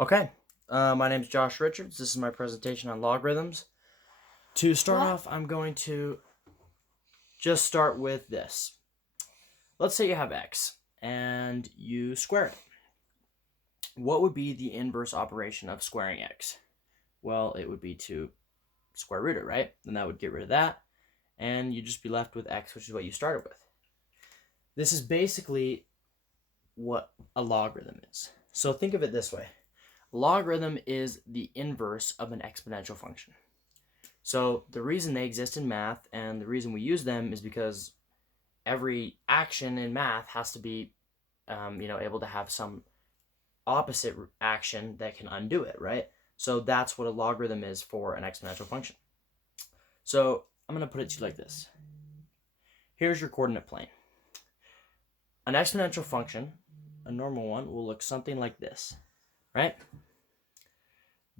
Okay, my name is Josh Richards. This is my presentation on logarithms. To start off, I'm going to just start with this. Let's say you have x and you square it. What would be the inverse operation of squaring x? Well, it would be to square root it, right? Then that would get rid of that, and you'd just be left with x, which is what you started with. This is basically what a logarithm is. So think of it this way. A logarithm is the inverse of an exponential function. So the reason they exist in math and the reason we use them is because every action in math has to be, able to have some opposite action that can undo it, right? So that's what a logarithm is for an exponential function. So I'm going to put it to you like this. Here's your coordinate plane. An exponential function, a normal one, will look something like this, right?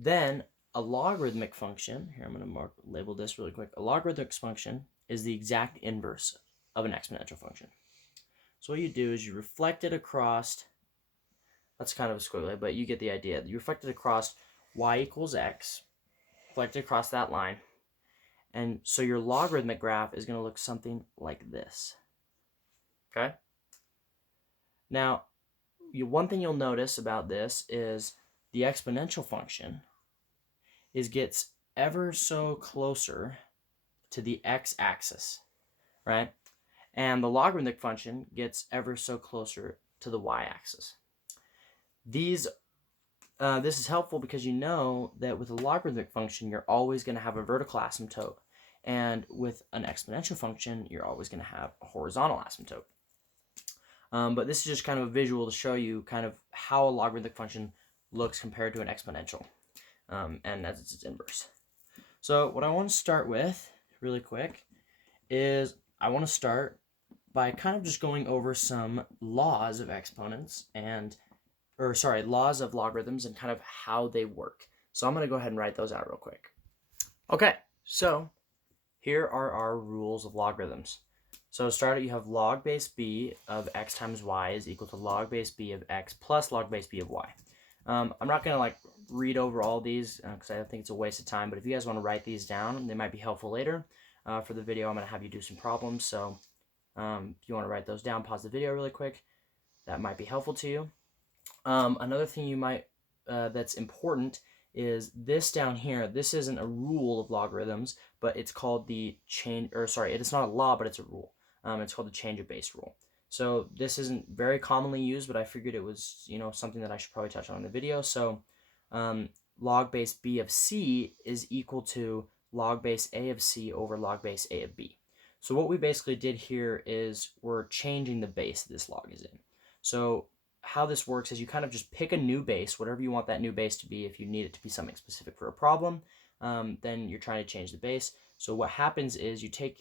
Then a logarithmic function, here I'm going to label this really quick. A logarithmic function is the exact inverse of an exponential function. So what you do is you reflect it across, that's kind of a squiggly, but you get the idea. You reflect it across y equals x, reflect it across that line, and so your logarithmic graph is going to look something like this. Okay? Now, one thing you'll notice about this is the exponential function gets ever so closer to the x-axis, right? And the logarithmic function gets ever so closer to the y-axis. This is helpful because you know that with a logarithmic function, you're always going to have a vertical asymptote. And with an exponential function, you're always going to have a horizontal asymptote. But this is just kind of a visual to show you kind of how a logarithmic function looks compared to an exponential, and as it's its inverse. So what I want to start with really quick is I want to start by kind of just going over some laws of exponents laws of logarithms and kind of how they work. So I'm going to go ahead and write those out real quick. Okay, so here are our rules of logarithms. So to start, you have log base b of x times y is equal to log base b of x plus log base b of y. I'm not going to read over all these because I think it's a waste of time, but if you guys want to write these down, they might be helpful later. For the video, I'm going to have you do some problems, so if you want to write those down, pause the video really quick. That might be helpful to you. Another thing you might that's important is this down here. This isn't a rule of logarithms, but it's called the change, it's not a law, but it's a rule. It's called the change of base rule. So this isn't very commonly used, but I figured it was, something that I should probably touch on in the video. So log base b of c is equal to log base a of c over log base a of b. So what we basically did here is we're changing the base this log is in. So how this works is you kind of just pick a new base, whatever you want that new base to be. If you need it to be something specific for a problem, then you're trying to change the base. So what happens is you take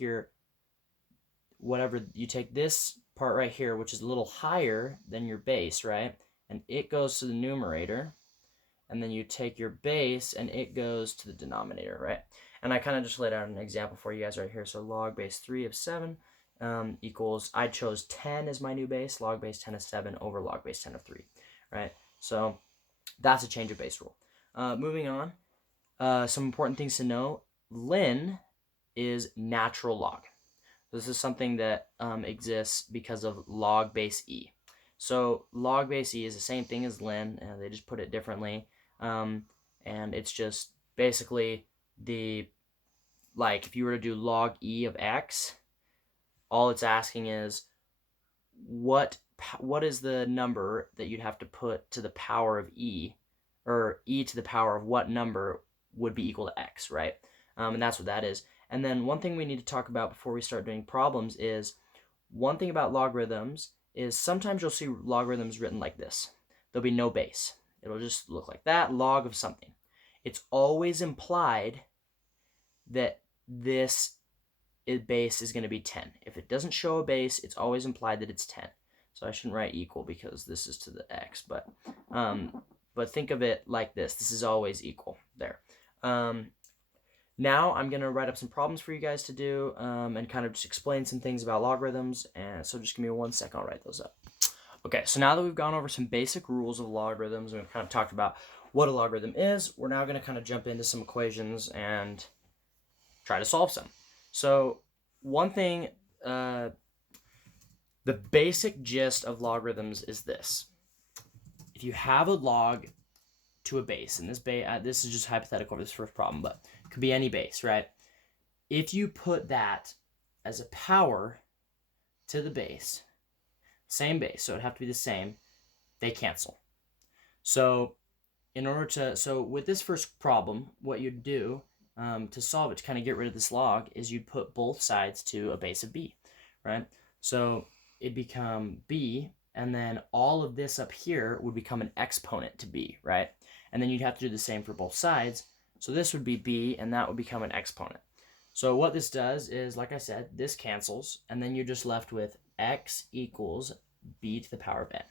this part right here, which is a little higher than your base, right? And it goes to the numerator. And then you take your base and it goes to the denominator, right? And I kind of just laid out an example for you guys right here. So log base 3 of 7 equals, I chose 10 as my new base, log base 10 of 7 over log base 10 of 3, right? So that's a change of base rule. Moving on, some important things to know. Ln is natural log. This is something that exists because of log base e. So log base e is the same thing as ln, and they just put it differently. And it's just basically if you were to do log e of x, all it's asking is what is the number that you'd have to put to the power of e, or e to the power of what number would be equal to x, right? And that's what that is. And then one thing we need to talk about before we start doing problems is, one thing about logarithms is sometimes you'll see logarithms written like this. There'll be no base. It'll just look like that, log of something. It's always implied that this base is going to be 10. If it doesn't show a base, it's always implied that it's 10. So I shouldn't write equal because this is to the x, but think of it like this. This is always equal there. Now I'm going to write up some problems for you guys to do and kind of just explain some things about logarithms. And so just give me 1 second, I'll write those up. Okay, so now that we've gone over some basic rules of logarithms and we've kind of talked about what a logarithm is, we're now going to kind of jump into some equations and try to solve some. So one thing, the basic gist of logarithms is this. If you have a log to a base, and this is just hypothetical for this first problem, but it could be any base, right? If you put that as a power to the base, same base, so it'd have to be the same, they cancel. So with this first problem, what you'd do to solve it, to kind of get rid of this log, is you'd put both sides to a base of b, right? So it'd become b, and then all of this up here would become an exponent to b, right? And then you'd have to do the same for both sides. So this would be b, and that would become an exponent. So what this does is, like I said, this cancels, and then you're just left with x equals b to the power of n.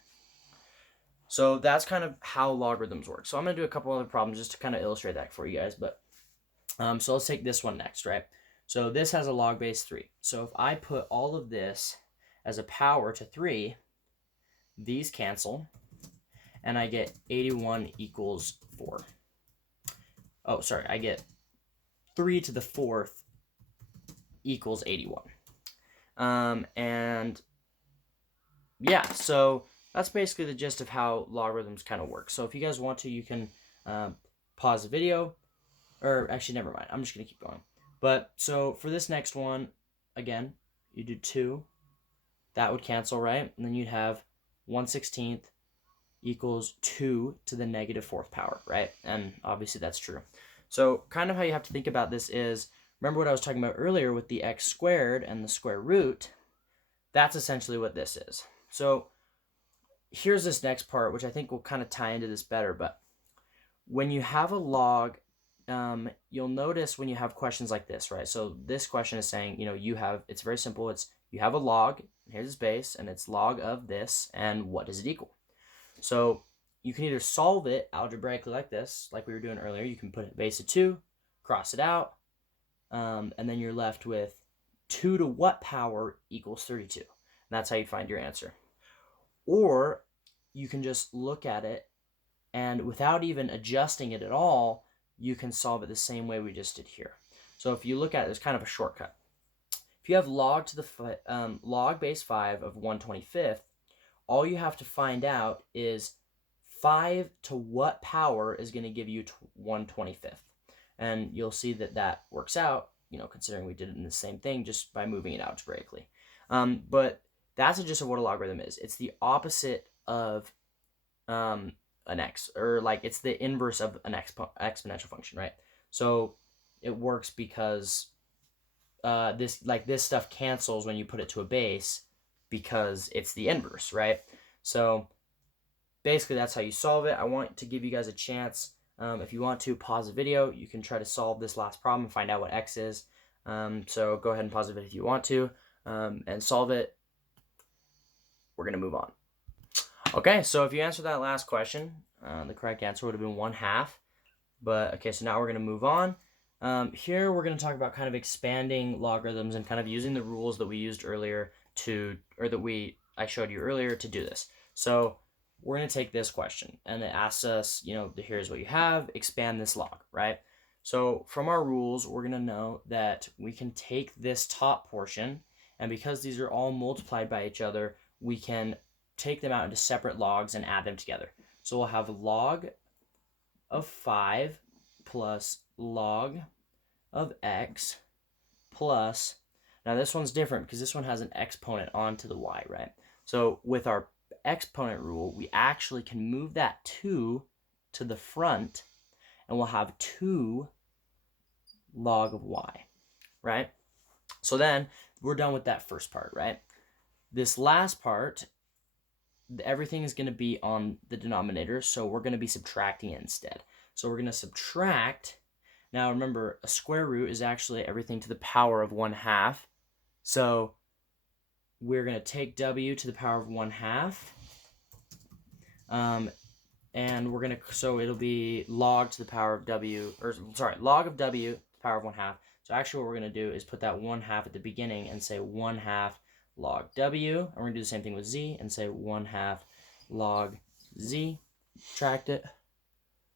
So that's kind of how logarithms work. So I'm going to do a couple other problems just to kind of illustrate that for you guys. But so let's take this one next, right? So this has a log base 3. So if I put all of this as a power to 3, these cancel, and I get 81 equals 4. Oh, sorry, I get 3 to the 4th equals 81. And yeah, so that's basically the gist of how logarithms kind of work. So if you guys want to, you can pause the video, or actually, never mind. I'm just going to keep going. But so for this next one, again, you do 2. That would cancel, right? And then you'd have 1/16 equals 2 to the -4th power, right? And obviously that's true. So kind of how you have to think about this is, remember what I was talking about earlier with the x squared and the square root? That's essentially what this is. So here's this next part, which I think will kind of tie into this better. But when you have a log, you'll notice when you have questions like this, right? So this question is saying, it's very simple. You have a log, here's its base, and it's log of this, and what does it equal? So you can either solve it algebraically like this, like we were doing earlier. You can put it base of 2, cross it out, and then you're left with 2 to what power equals 32. And that's how you find your answer. Or you can just look at it, and without even adjusting it at all, you can solve it the same way we just did here. So if you look at it, there's kind of a shortcut. If you have log base 5 of 1/25th, all you have to find out is 5 to what power is going to give you 1/25th. And you'll see that works out, considering we did it in the same thing just by moving it algebraically. But that's the gist of what a logarithm is. It's the opposite of an x, or like it's the inverse of an exponential function, right? So it works because this stuff cancels when you put it to a base because it's the inverse, right? So basically that's how you solve it. I want to give you guys a chance. If you want to pause the video, you can try to solve this last problem and find out what x is. So go ahead and pause the video if you want to and solve it. We're going to move on. Okay, so if you answer that last question, the correct answer would have been 1/2. But okay, so now we're going to move on. Here we're going to talk about kind of expanding logarithms and kind of using the rules that we used earlier I showed you earlier to do this. So we're going to take this question, and it asks us, here's what you have, expand this log, right? So from our rules, we're going to know that we can take this top portion, and because these are all multiplied by each other, we can take them out into separate logs and add them together. So we'll have log of 5 plus log of x plus, now this one's different because this one has an exponent onto the y, right? So with our exponent rule, we actually can move that 2 to the front, and we'll have 2 log of y, right? So then we're done with that first part, right? This last part, everything is going to be on the denominator, so we're going to be subtracting it instead. So we're going to subtract. Now remember, a square root is actually everything to the power of 1/2. So we're going to take w to the power of 1/2. And we're going to, so it'll be log to the power of w, log of w to the power of 1/2. So actually what we're going to do is put that 1/2 at the beginning and say 1/2 log W. And we're going to do the same thing with Z and say 1/2 log Z. Subtract it.